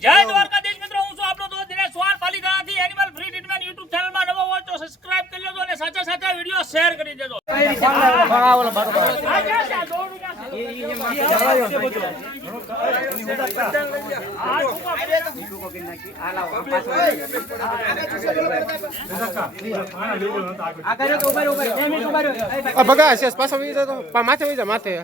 જય દ્વારકાધીશ મિત્રો, હું છું આપણો દોસ્ત દિનેશ ચૌહાણ પાલીતાણાથી એનિમલ ફ્રી ટ્રીટમેન્ટ યુટ્યુબ ચેનલમાં નવો હોય તો સબસ્ક્રાઇબ કરી લેજો અને સાચા સાચા વીડિયો શેર કરી દેજો. ભગા છે, પાછો માથે વી માથે.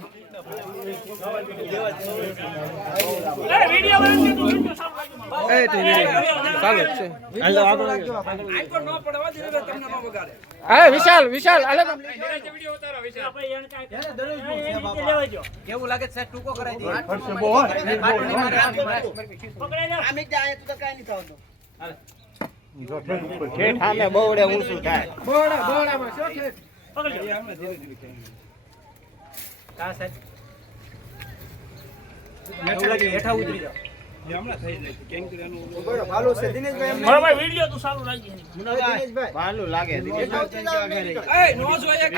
છે વિશાલ વિશાલ કેવું લાગે છે? સાહેબ ટૂંકો કરાવી બહુડે ઊંચું થાય? બહુડા બહુડામાં શું ઠેઠ? હા છે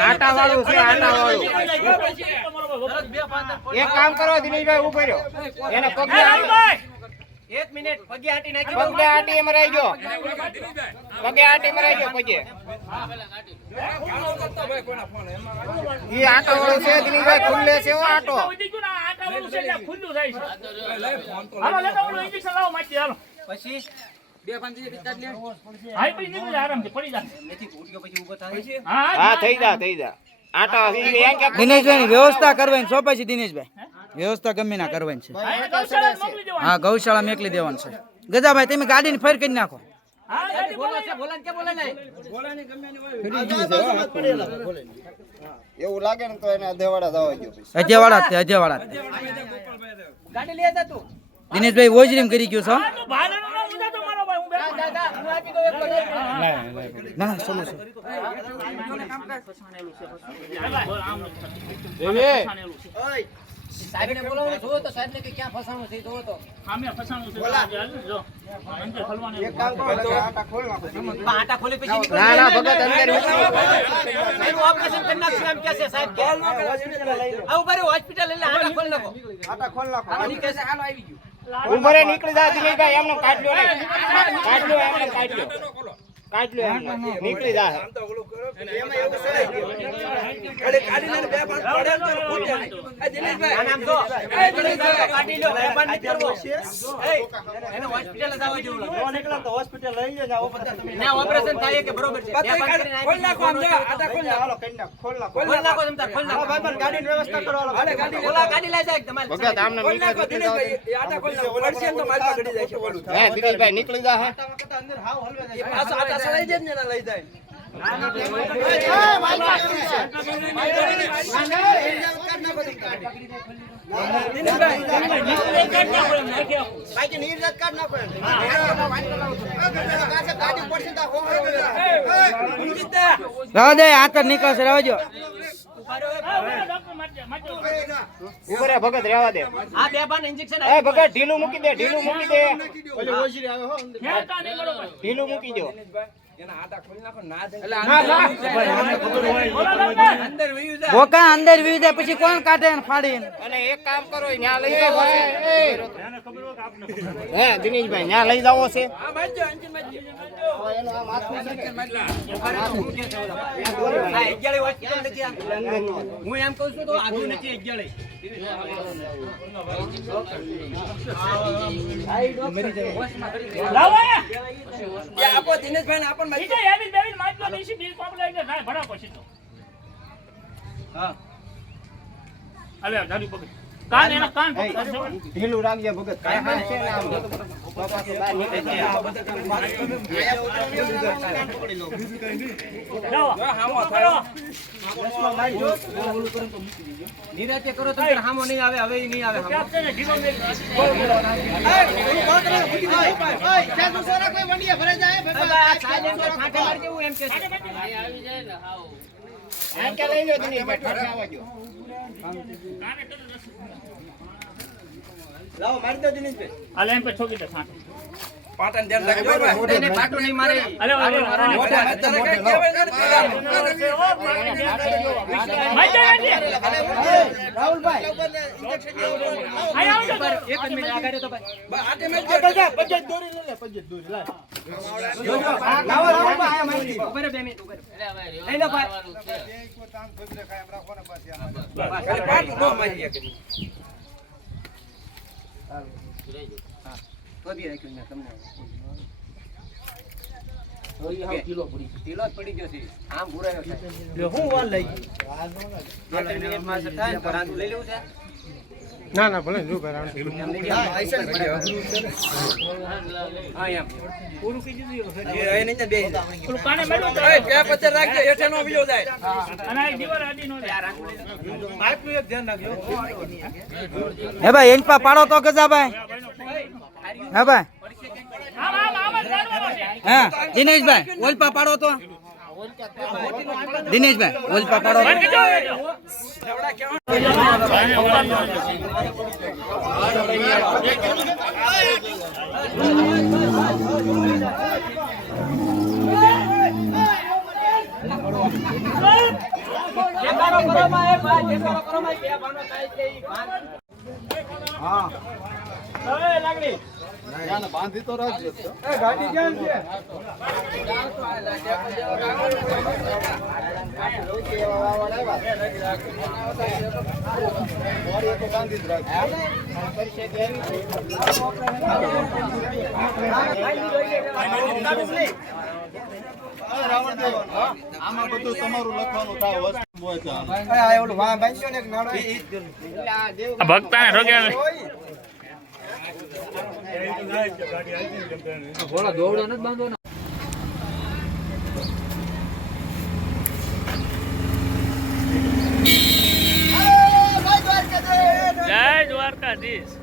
આટા વાળું એક કામ કરો દિનેશભાઈ ઊભો રહ્યો. એને પગે આટી- એક મિનિટ પગે આટી નાખી પગે આટી એમ રહી ગયો. પગે આટી એમ રહી ગયો પગે. ઈ આટો વાળો છે દિનેશભાઈ ખુલ્લે છે હો આટો ખુલ્લું થાય છે. હાલો લેતો ઓલું injection લાવો માહિતી હાલો. પછી? બે પાંચ દિવસ લે. હાઈ પછી નીકળી જા આરામથી પડી જા. નથી ઉઠ્યો પછી ઊભો થાય. હા હા થઈ જા થઈ જા. આટો ઈ એમ વ્યવસ્થા કરવાની સોંપે છે દિનેશભાઈ. વ્યવસ્થા ગમે ના કરવાની છે. હા, ગૌશાળા મેકલી દેવાનું છે. ગજાભાઈ તમે ગાડીને ફેર કરી નાખો. એવું લાગે ને તો એને અધેવાડા જવા ગયો અધેવાડા છે તે અજેવાળા ગાડી લઈ જા તું દિનેશભાઈ વોજરીમ કરી ગયો છો હા, ના ઊંધા તો મારો ભાઈ, હું બેઠો. જા જા હું આપી દઉં એકલો જા. ના ના ચલો છો થતું. એ ફસાણેલું છે. સાહેબને બોલાવો જોવો તો સાહેબને કે ક્યાં ફસાણું છે જોવો તો. સામે ફસાણું છે. જો, અંદર ખોલવાનું. આટા ખોલ નાખો. આટા ખોલી પછી નીકળો. ના ના ભગત અંદર એનું ઓપરેશન કરી નાખશું એમ કહે છે સાહેબ કે? આવું બરે હોસ્પિટલ એટલે આટા ખોલ નાખો. આટા ખોલ નાખો. આની છે હાલો આવી ગયું. ઉમરે નીકળી જા દિનેશભાઈ એમનો કાઢ લ્યો ને કાઢ લ્યો એમનો કાઢ લ્યો. કાઢ લ્યો નીકળી જા. આને આમ જો. એ દિનેશભાઈ, કાઢી લો. મહેરબાની નથી કરવો. એ, એને હોસ્પિટલ જ આવવા જેવું લાગે. ના, ઓપરેશન થાય કે બરોબર છે. બે પાંચ કરીને આપી દીધું. ખોલ નાખો. તમ તાર, ખોલ નાખો. ઓલા ગાડી લઈ જાય તમારે ભગત આમને નીકળી હે દિનેશભાઈ નીકળી જા હે. રવા દે આતર નીકળશે રવા દો ડોક્ટર માટે માટે ઉભરે ભગત રહેવા દે આ બે પાન ઇન્જેક્શન એ ભગત ઢીલું મૂકી દે ઢીલું મૂકી દે ખેંચતા નહીં બરોબર. ઢીલું મૂકી દો. અંદર વયું જાય. બોકા અંદર વી જાય પછી કોણ કાઢે ને ફાડીને? અને એક કામ કરો લઈ હે દિનેશભાઈ ન્યા લઈ જાવો છે હું એમ કહું છું તો આગળ નથી અગિયાર અહીંયા. દિનેશભાઈ આપણ તો હવે જાડુ પકડ કાન એના કાન ઢીલું રાખજે ભગત. કાન છે ને આમ. બાપા તો બહાર નીકળી જાય. જાઓ. કરો. નિરાતે કરો તો હામો નહીં આવે હવે નહીં આવે એમ કે છે. આ કે લઈ લો દિનેશભાઈ ઠાઠ આવવા દ્યો. હાલે એમ પે ઠોકી દે સાંઠ એને પાટું નહીં મારે અરે વારે, વારે. મજા નથી. અહીં આવજો તો. એક જ મિનિટ આગળ તો ભાઈ. બે મિનિટ. લઈ લો ભાઈ. તમને. પડી ગયો. છે. આમ ભૂરાયો થાય હું વાર લઈ છે લઈ લેવું છે. ના ના ભલે જો ભાઈ એ નહીં કે આમ હા એમ પૂરું કીધું પેલું કાને વિયો જાય અને આ દીવાર આડી નો લે. હે ભાઈ એન પા પાડો તો હે ભાઈ કાઢવાનો છે. હા દિનેશભાઈ ઓલપા પાડો તો દિનેશભાઈ પકડો. હા. તો. બંધ છે? લાગણી. આમાં બધું તમારું લખવાનું થાય વસ્તુ હોય. તો આમ. ભક્તાને રોગે જય દ્વારકાધીશ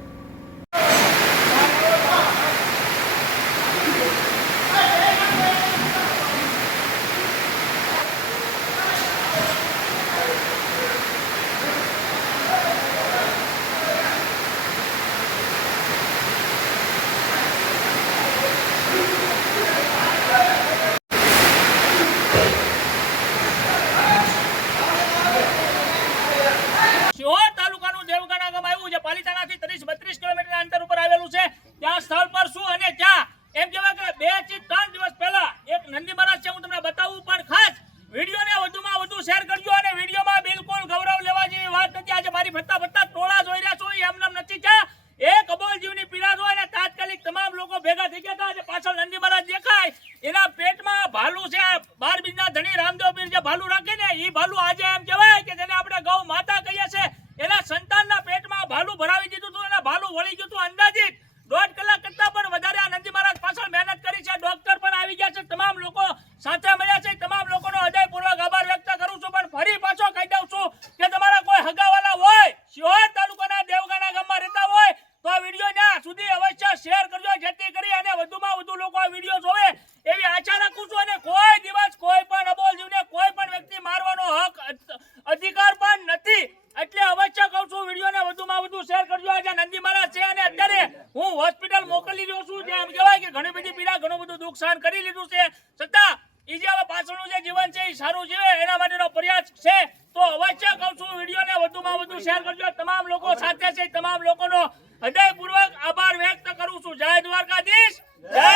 આવ્યું છે પાલિતાણાથી 30 32 કિલોમીટરના અંતર ઉપર આવેલું છે ત્યાં સ્થળ પર શું અને ક્યાં એમ કહેવાય કે બેથી ત્રણ દિવસ પહેલા એક નંદી મહારાજ છે હું તમને બતાવું પણ ખાસ વિડીયોને વધુમાં વધુ શેર કરજો અને વિડીયોમાં બિલકુલ ગૌરવ લેવા જેવી વાત નથી આજે મારી ફરતા ફરતા ટોળા જોઈ રહ્યા છો એ એમનેમ નથી છે એક અબોલ જીવની પીડા જોઈ અને તાત્કાલિક તમામ લોકો ભેગા થઈ ગયા હતા આજે પાછળ નંદી મહારાજ દેખાય એના પેટમાં ભાલું છે આ બાર બીજના ધણી રામદેવ પીર જે ભાલું રાખે ને એ ભાલું આજે એમ કહેવાય કે જેને આપણે ગૌ માતા કહીએ છે એના સંતાનના પેટમાં ભાલું ભરાવી દીધું હતું અને ભાલું વળી ગયું હતું અંદાજિત દોઢ કલાક કરતા પણ વધારે આ નંદી મહારાજ પાછળ મહેનત કરી છે ડોક્ટર પણ આવી ગયા છે તમામ લોકો સાથે મળ્યા છે તમામ લોકોનો હૃદયપૂર્વક આભાર વ્યક્ત કરું છું પણ ફરી પાછો કહી દઉં છું કે તમારા કોઈ હગાવાલા હોય શિહોર તાલુકાના દેવગાણા ગામમાં રહેતા હોય તો આ વીડિયો ના સુધી અવશ્ય શેર કરજો જેથી કરી અને વધુમાં વધુ લોકો આ વીડિયો જોવે એવી આશા રાખું છું અને કોઈ દિવસ કોઈ પણ અબોલ કોઈ પણ વ્યક્તિ મારવાનો હક અધિકાર પણ નથી. એટલે અવશ્ય કહું છું, વિડીયોને વધુમાં વધુ શેર કરજો. આજે નંદી મહારાજ છે અને અત્યારે હું હોસ્પિટલ મોકલી રહ્યો છું. જે કહેવાય કે ઘણી બધી પીડા, ઘણું બધું દુઃખ સહન કરી લીધું છે. છતાં એ જે હવે પાછળનું જે જીવન છે એ સારું જીવે એના માટેનો પ્રયાસ છે. તો અવશ્ય કહું છું, વિડીયોને વધુમાં વધુ શેર કરજો. તમામ લોકો સાથે છે, તમામ લોકોનો હૃદયપૂર્વક આભાર વ્યક્ત કરું છું. જય દ્વારકાધીશ. જય